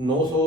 900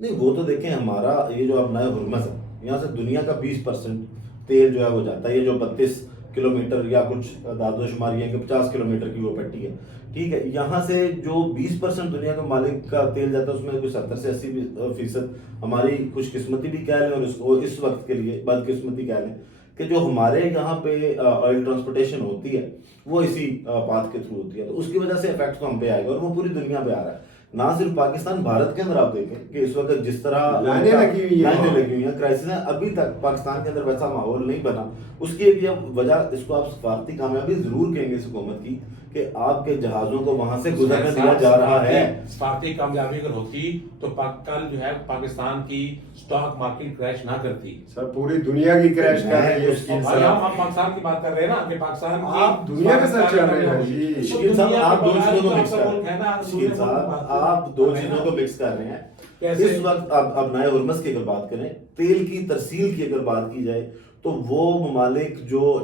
نہیں وہ تو دیکھیں ہمارا یہ جو اپنا ہرمز ہے یہاں سے دنیا کا 20% تیل جو ہے وہ جاتا ہے. یہ جو 32 کلومیٹر یا کچھ داد و شمار یہ کہ 50 کلومیٹر کی وہ پٹی ہے, ٹھیک ہے, یہاں سے جو 20% دنیا کے مالک کا تیل جاتا ہے اس میں کوئی 70 سے 80% ہماری خوش قسمتی بھی کہہ لیں اور اس وقت کے لیے بدقسمتی کہہ لیں کہ جو ہمارے یہاں پہ آئل ٹرانسپورٹیشن ہوتی ہے وہ اسی پاتھ کے تھرو ہوتی ہے, تو اس کی وجہ سے افیکٹ تو ہم پہ آئے گا اور وہ پوری دنیا پہ آ رہا ہے. نہ صرف پاکستان, بھارت کے اندر آپ دیکھیں کہ اس وقت جس طرح لائنیں لگی ہوئی ہیں کرائسس ہے, ابھی تک پاکستان کے اندر ویسا ماحول نہیں بنا. اس کی ایک یہ وجہ, اس کو آپ سفارتی کامیابی ضرور کہیں گے اس حکومت کی کہ آپ کے جہازوں کو وہاں سے گزرنے دیا جا رہا ہے. سفارتی کامیابی اگر ہوتی تو کل جو ہے پاکستان کی اسٹاک مارکیٹ کریش نہ کرتی. سر پوری دنیا کی کریش کر رہی ہے اس کی. ہم پاکستان کی بات کر رہے ہیں نا کہ پاکستان آپ دنیا کے ساتھ چل رہے ہیں جی. شکیل صاحب آپ دو چیزوں کو مکس کر رہے ہیں. شکیل صاحب آپ دو چیزوں کو مکس کر رہے ہیں. اس وقت اب نئے ہرمز کی اگر بات کریں, تیل کی ترسیل کی اگر بات کی جائے تو وہ ممالک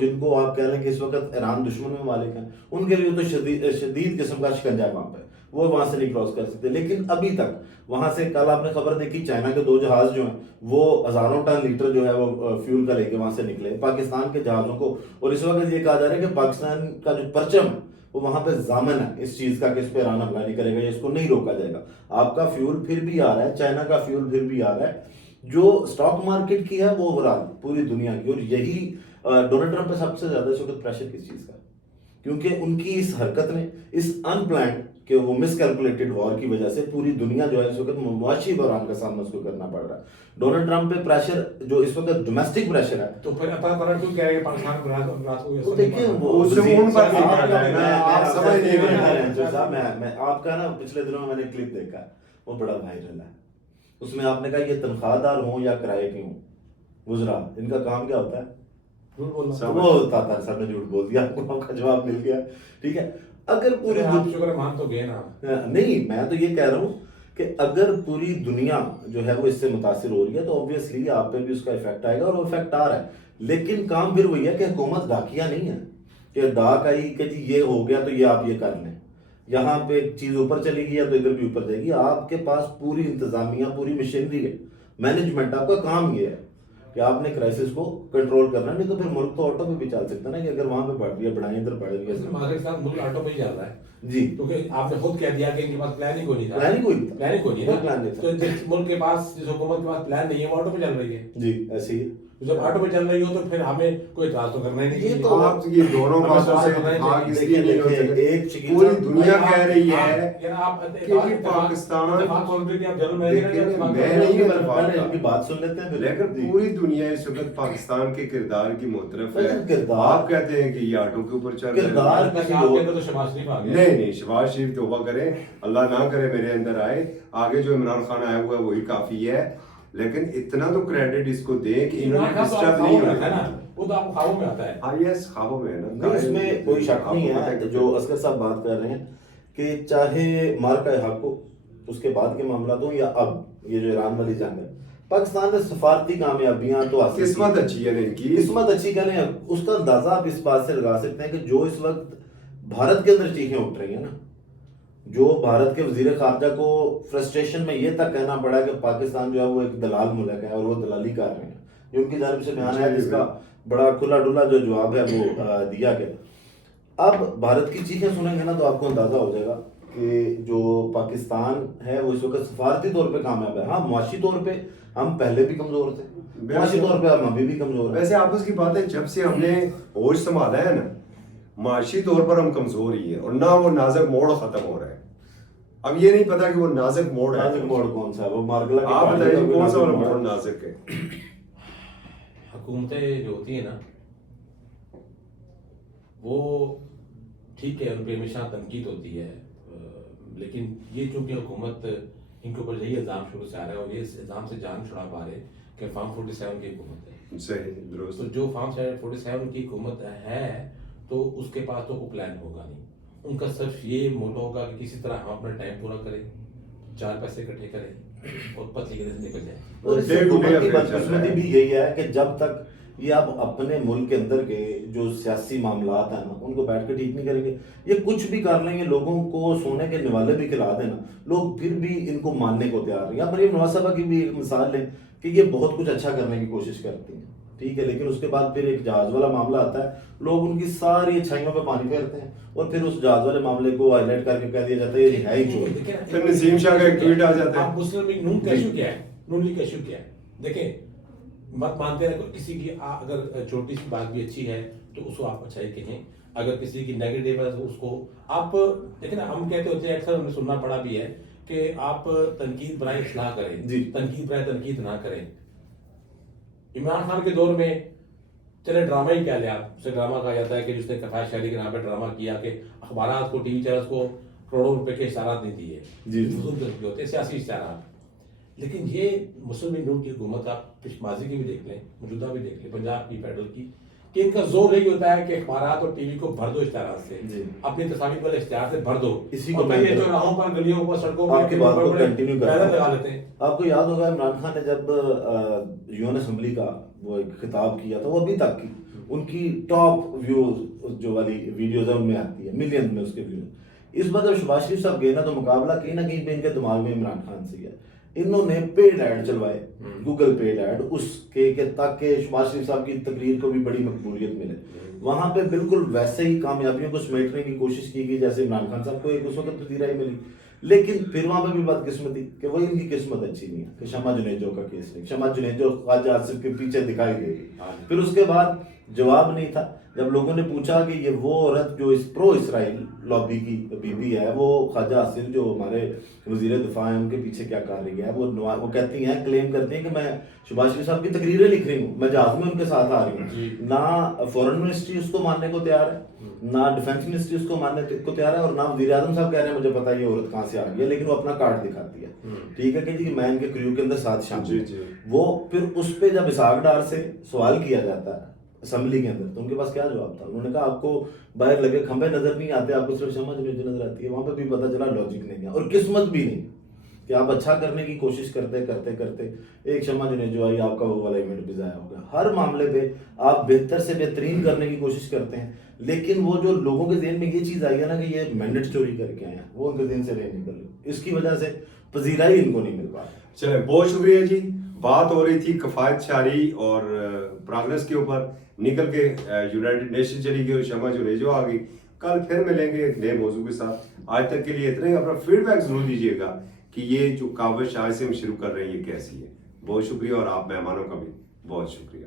جن کو آپ کہہ لیں کہ اس وقت ایران دشمن ممالک ہیں, ان کے لیے تو شدید قسم کا شکنجہ ہے وہاں پہ, وہ وہاں سے نہیں کراس کر سکتے. لیکن ابھی تک وہاں سے, کل آپ نے خبر دیکھی چائنا کے 2 جہاز جو ہیں وہ ہزاروں ٹن لیٹر جو ہے وہ فیول کا لے کے وہاں سے نکلے پاکستان کے جہازوں کو, اور اس وقت یہ کہا جا رہا ہے کہ پاکستان کا جو پرچم ہے وہ وہاں پہ ضامن ہے اس چیز کا کہ اس پہ ایران حملہ نہیں کرے گا یا اس کو نہیں روکا جائے گا. آپ کا فیول پھر بھی آ رہا ہے, چائنا کا فیول پھر بھی آ رہا ہے. جو اسٹاک مارکیٹ کی ہے وہ اوورآل پوری دنیا کی, اور یہی ڈونلڈ ٹرمپ پہ سب سے زیادہ اس وقت پریشر کس چیز کا ہے, کیونکہ ان کی اس حرکت نے, اس ان پلانڈ کہ وہ مس کیلکولیٹڈ وار کی وجہ سے پوری دنیا جو ہے اس وقت معاشی بحران کا سامنا اس کو کرنا پڑ رہا ہے. ڈونلڈ ٹرمپ پہ پریشر جو اس وقت ڈومیسٹک پریشر ہے, تو پھر اتا کرا کیوں کہہ رہے ہیں پاکستان کو رات کو دیکھیں وہ میں آپ کا نا پچھلے دنوں میں نے کلپ دیکھا وہ بڑا وائرل ہے. اس میں آپ نے کہا یہ تنخواہ دار ہوں یا کرائے کے ہوں وزراء, ان کا کام کیا ہوتا ہے؟ جھوٹ بولنا. وہ تاطار صاحب نے جھوٹ بول دیا, آپ کا جواب مل گیا, ٹھیک ہے. اگر پوری شکر مان تو گئے نا. نہیں میں تو یہ کہہ رہا ہوں کہ اگر پوری دنیا جو ہے وہ اس سے متاثر ہو رہی ہے تو obviously آپ پہ بھی اس کا افیکٹ آئے گا, اور وہ افیکٹ آ رہا ہے. لیکن کام پھر وہی ہے کہ حکومت ڈاکیہ نہیں ہے کہ ڈاک آئی کہ جی یہ ہو گیا تو یہ آپ یہ کر لیں, یہاں پہ ایک چیز اوپر چلی گئی یا تو ادھر بھی اوپر جائے گی. آپ کے پاس پوری انتظامیہ, پوری مشینری ہے, مینجمنٹ, آپ کا کام یہ ہے کہ آپ نے کرائسس کو کنٹرول کرنا, نہیں تو پھر ملک تو آٹو پہ بھی چل سکتا ہے نا کہ اگر وہاں پہ بڑھ رہی ہے بڑھائیں, ادھر بڑھ رہی ہے. ہمارے ساتھ ملک آٹو پہ ہی چل رہا ہے جی, کیونکہ آپ نے خود کہہ دیا کہ ان کے پاس پلان ہی کوئی نہیں تھا. پلان ہی کوئی نہیں تھا. تو جس ملک کے پاس, جس حکومت کے پاس پلان نہیں ہے وہ آٹو پہ چل رہی ہے. جی ایسے ہی جب آٹو پہ چل رہی ہو تو پھر ہمیں کوئی اعتراض تو کرنا ہی نہیں. یہ تو آپ یہ دونوں باتوں سے اتفاق اس لیے نہیں ہو سکتے. پوری دنیا کہہ رہی ہے کہ پاکستان, میں نہیں ان کی بات سن لیتے ہیں, لیکن پوری دنیا اس وقت پاکستان کے کردار کی معترف ہے. آپ کہتے ہیں کہ یہ آٹو کے اوپر چل رہا ہے. نہیں, شہباز شریف توبہ کریں, اللہ نہ کرے میرے اندر آئے. آگے جو عمران خان آیا ہوا ہے وہی کافی ہے, لیکن اتنا تو کریڈٹ اس کو دیں کہ انہوں نے ڈسٹرب نہیں ہونا. وہ تو آپ خوابوں میں آتا ہے. ہاں یس, خوابوں میں ہے نا, اس میں کوئی شک نہیں ہے. جو اصغر صاحب بات کر رہے ہیں کہ چاہے مارکہ حق ہو, اس کے بعد کے معاملات ہوں, یا اب یہ جو ایران والی جنگ ہے, پاکستان نے سفارتی کامیابیاں تو قسمت اچھی ہے ان کی, قسمت اچھی کریں. اس کا اندازہ آپ اس بات سے لگا سکتے ہیں کہ جو اس وقت بھارت کے اندر چیخیں اٹھ رہی ہیں نا, جو بھارت کے وزیر خارجہ کو فرسٹریشن میں یہ تک کہنا پڑا کہ پاکستان جو ہے وہ ایک دلال ملک ہے اور وہ دلالی کر رہے ہیں, یہ ان کی جانب سے بیان ہے جس کا بڑا کھلا ڈلا جو جواب ہے وہ دیا گیا. اب بھارت کی چیخیں سنیں گے نا تو آپ کو اندازہ ہو جائے گا کہ جو پاکستان ہے وہ اس وقت سفارتی طور پہ کامیاب ہے. ہاں معاشی طور پہ ہم پہلے بھی کمزور تھے, معاشی طور پہ ہم ابھی بھی کمزور ہیں. ویسے آپس کی بات ہے, جب سے ہم نے ہوش سنبھالا ہے نا, معاشی طور پر ہم کمزور ہی ہیں, اور نہ وہ نازک موڑ ختم ہو رہا ہے. اب یہ نہیں پتا کہ وہ نازک موڑ ہے. نازک موڑ کون سا ہے؟ وہ مارگلا کی آپ بتائیے کون سا والا موڑ نازک ہے؟ حکومتیں جو ہوتی ہیں نا وہ ٹھیک ہے, ان پہ ہمیشہ تنقید ہوتی ہے, لیکن یہ چونکہ حکومت ان کے اوپر یہی الزام شروع سے آ رہا ہے اور یہ اس الزام سے جان چھڑا پا رہے کہ فارم 47 کی حکومت ہے. صحیح, درست. تو جو فارم 47 کی حکومت ہے تو اس کے پاس تو کوئی پلان ہوگا نہیں. ان کا صرف یہ موٹو ہوگا کہ کسی طرح ہم اپنا ٹائم پورا کریں, 4 پیسے اکٹھے کریں اور پتلی کے سے نکل جائیں. اور اس حکومت کی بدقسمتی بھی یہی ہے کہ جب تک یہ آپ اپنے ملک کے اندر کے جو سیاسی معاملات ہیں نا ان کو بیٹھ کے ٹھیک نہیں کریں گے. یہ کچھ بھی کر لیں گے, لوگوں کو سونے کے نوالے بھی کھلا دینا, لوگ پھر بھی ان کو ماننے کو تیار ہیں. یا مریم نواز صاحبہ کی بھی ایک مثال لیں کہ یہ بہت کچھ اچھا کرنے کی کوشش کرتی ہیں, ٹھیک ہے, لیکن اس کے بعد پھر ایک جہاز والا معاملہ آتا ہے, لوگ ان کی ساری اچھائیوں پہ پانی پھیرتے ہیں اور پھر اس جہاز والے معاملے کو ہائی لائٹ کر کے کہہ دیا جاتا ہے یہ ہے ہی چور. پھر نسیم شاہ کا ایک ٹویٹ آ جاتا ہے. آپ مسلم لیگ نون کا ایشو کیا ہے, نون لیگ کا ایشو کیا ہے, دیکھیں مت مانتے ہیں کسی کی اگر چھوٹی سی بات بھی اچھی ہے تو اس کو آپ اچھائی کہیں, اگر کسی کی نیگیٹو ہے تو اس کو آپ دیکھیں نا, ہم کہتے ہوتے ہیں اکثر ہم نے سننا پڑا بھی ہے کہ آپ تنقید برائے اصلاح کریں, تنقید برائے تنقید نہ کریں. عمران خان کے دور میں چلے ڈرامہ ہی کیا لیا, اسے ڈرامہ کہا جاتا ہے کہ جس نے کفایت شاعری کے نام پہ ڈرامہ کیا کہ اخبارات کو, ٹی وی چینلز کو کروڑوں روپے کے اشتہارات نہیں دیے, فضول قسم کے ہوتے ہیں سیاسی اشتہارات. لیکن یہ مسلم لیگ نون کی حکومت آپ ماضی کی بھی دیکھ لیں, موجودہ بھی دیکھ لیں, پنجاب کی فیڈرل کی, کہ ان کا زور یہی ہوتا ہے کہ اخبارات اور ٹی وی کو بھر دو اشتہارات سے, اپنی تصاویر والے اشتہار سے بھر دو, اسی کو چوراہوں پر, گلیوں پر, سڑکوں آپ کی بات کو کنٹینیو لگا لیتے ہیں. آپ کو یاد ہوگا عمران خان نے جب یون اسمبلی کا وہ ایک خطاب کیا تھا, وہ ابھی تک کی ان کی ٹاپ ویوز جو والی ویڈیوز ہیں ان میں آتی ہے, ملین میں اس کے ویوز. اس بار جب شہباز شریف صاحب گئے نا تو مقابلہ کہیں نہ کہیں پہ ان کے دماغ میں عمران خان سے گیا. انہوں نے پیڈ ایڈ چلوائے, گوگل پیڈ ایڈ, اس کے کہ تاکہ شہباز شریف صاحب کی تقریر کو بھی بڑی مقبولیت ملے. وہاں پہ بالکل ویسے ہی کامیابیوں کو سمیٹنے کی کوشش کی گئی جیسے عمران خان صاحب کو ایک اس وقت پذیرائی ملی. لیکن پھر وہاں پہ بھی بدقسمتی کہ وہی ان کی قسمت اچھی نہیں ہے کہ شمع جنیجو کا کیس نہیں, شمع جنیجو خواجہ آصف کے پیچھے دکھائی دے گی. پھر اس کے بعد جواب نہیں تھا جب لوگوں نے پوچھا کہ یہ وہ عورت جو اس پرو اسرائیل لابی کی بی بی ہے, وہ خواجہ آصف جو ہمارے وزیر دفاع ہیں ان کے پیچھے کیا کر رہی ہے, وہ کہتی ہیں, کلیم کرتی ہیں کہ میں شہباز شریف صاحب کی تقریریں لکھ رہی ہوں, میں جہاز میں ان کے ساتھ آ رہی ہوں. نہ فورن منسٹری اس کو ماننے کو تیار ہے, نہ ڈیفینس منسٹری اس کو ماننے کو تیار ہے, اور نہ وزیر اعظم صاحب کہہ رہے ہیں مجھے پتا ہے یہ عورت کہاں سے آ رہی ہے, لیکن وہ اپنا کارڈ دکھاتی ہے, ٹھیک ہے کہ جی میں ان کے کریو کے اندر ساتھ شامل ہوں. وہ پھر اس پہ جب اسحاق ڈار سے سوال کیا جاتا ہے اسمبلی کے اندر تو ان کے پاس کیا جواب تھا, انہوں نے کہا آپ کو باہر لگے کھمبے نظر نہیں آتے, آپ کو صرف شمع جنیجو نظر آتی ہے. وہاں پہ بھی پتہ چلا لاجک نہیں ہے اور قسمت بھی نہیں کہ آپ اچھا کرنے کی کوشش کرتے کرتے کرتے ایک شمع جنیجو آئی, آپ کا وہ والا ایونٹ بھی ضائع ہو گیا. ہر معاملے پہ آپ بہتر سے بہترین کرنے کی کوشش کرتے ہیں, لیکن وہ جو لوگوں کے ذہن میں یہ چیز آئی ہے نا کہ یہ مینڈیٹ چوری کر کے آئے ہیں, وہ ان کے ذہن سے نہیں نکل رہی, اس کی وجہ سے پذیرائی ان کو نہیں مل پا رہی. چلیں بہت شکریہ جی. بات ہو رہی تھی کفایت شاعری اور پروگرس کے اوپر, نکل کے یونائٹڈ نیشن چلی گئی اور شمع جنیجو آ گئی. کل پھر ملیں گے ایک نئے موضوع کے ساتھ. آج تک کے لیے اتنا ہی. اپنا فیڈ بیک ضرور دیجیے گا کہ یہ جو کاوش آج سے ہم شروع کر رہے ہیں یہ کیسی ہے. بہت شکریہ, اور آپ مہمانوں کا بھی بہت شکریہ.